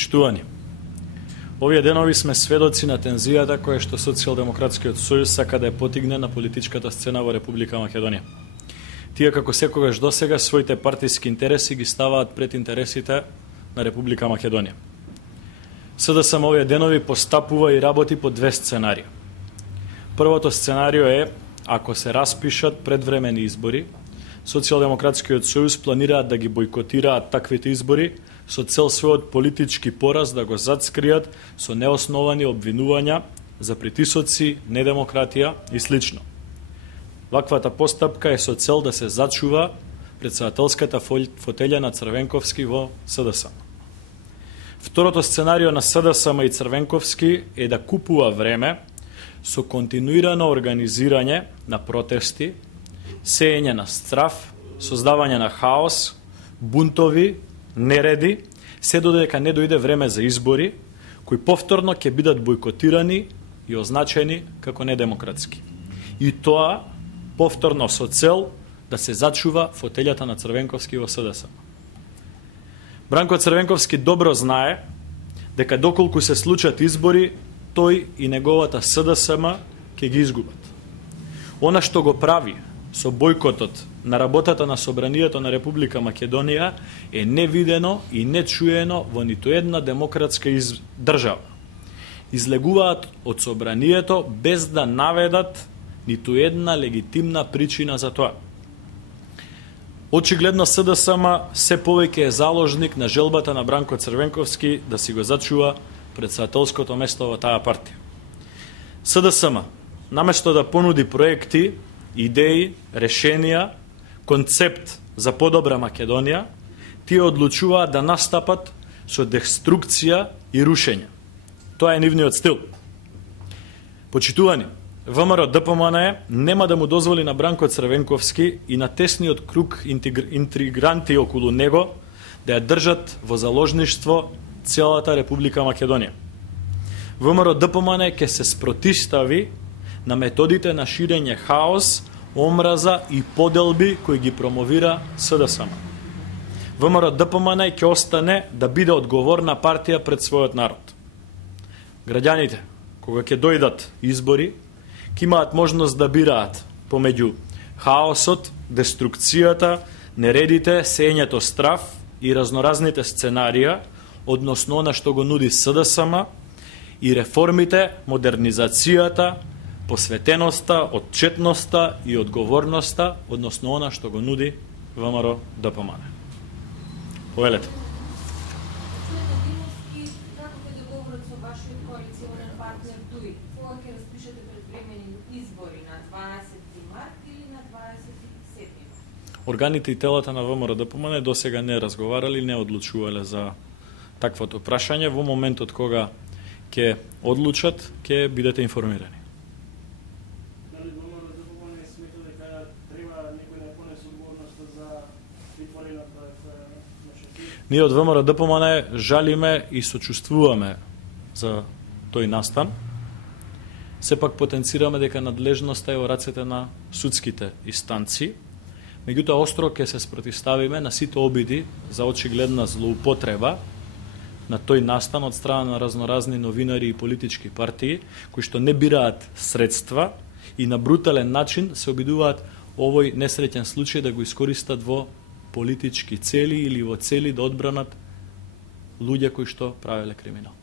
Почитувани, овие денови сме сведоци на тензијата која што Социјалдемократскиот сојуз сака да ја потигне на политичката сцена во Република Македонија. Тие како секогаш досега своите партиски интереси ги ставаат пред интересите на Република Македонија. СДСМ овие денови постапува и работи по две сценарија. Првото сценарио е, ако се распишат предвремени избори, Социјалдемократскиот сојуз планираат да ги бойкотираат таквите избори со цел својот политички пораз да го зацкријат со неосновани обвинувања за притисоци, недемократија и слично. Ваквата постапка е со цел да се зачува претседателската фотелја на Црвенковски во СДСМ. Второто сценарио на СДСМ и Црвенковски е да купува време со континуирано организирање на протести, сеење на страв, создавање на хаос, бунтови, нереди, се додека не дојде време за избори, кои повторно ќе бидат бойкотирани и означени како недемократски. И тоа повторно со цел да се зачува фотелјата на Црвенковски во СДСМ. Бранко Црвенковски добро знае дека доколку се случат избори, тој и неговата СДСМ ќе ги изгубат. Она што го прави со бојкотот на работата на Собранието на Република Македонија е невидено и нечуено во ниту една демократска држава. Излегуваат од Собранието без да наведат ниту една легитимна причина за тоа. Очигледно СДСМ се повеќе е заложник на желбата на Бранко Црвенковски да си го зачува претседателското место во таа партија. СДСМ, наместо да понуди проекти, идеи, решенија, концепт за подобра Македонија, тие одлучуваат да настапат со деструкција и рушење. Тоа е нивниот стил. Почитувани, ВМРО ДПМН нема да му дозволи на Бранко Црвенковски и на тесниот круг интригранти околу него да ја држат во заложништво целата Република Македонија. ВМРО ДПМН ќе се спротистави на методите на ширење хаос, омраза и поделби кои ги промовира СДСМ. ВМРО ДПМН ќе остане да биде одговорна партија пред својот народ. Граѓаните, кога ќе дојдат избори, ќе имаат можност да бираат помеѓу хаосот, деструкцијата, нередите, сењето страв и разноразните сценарија, односно она што го нуди СДСМ, и реформите, модернизацијата, посветеноста, отчетноста и одговорноста, односно она што го нуди ВМРО ДПМН. Повелете. Како ќе договорот со вашиот коалиционен партнер ДУИ? Кога ќе распишете предвремени избори, на 20 март или на 27 март? Органите и телата на ВМРО ДПМН досега не разговарали, не одлучувале за таквото прашање. Во моментот кога ќе одлучат, ќе бидете информирани. Дали ВМРО ДПМН смета дека треба некој да понесе одговорноста за притворената Ние од ВМРО ДПМН жалиме и сочувствуваме за тој настан. Сепак потенцираме дека надлежноста е во рацете на судските инстанции. Меѓутоа, остро ќе се спротивставиме на сите обиди за очигледна злоупотреба на тој настан од страна на разноразни новинари и политички партии, кои што не бираат средства и на брутален начин се обидуваат овој несреќен случај да го искористат во политички цели или во цели да одбранат луѓе кои што правеле криминал.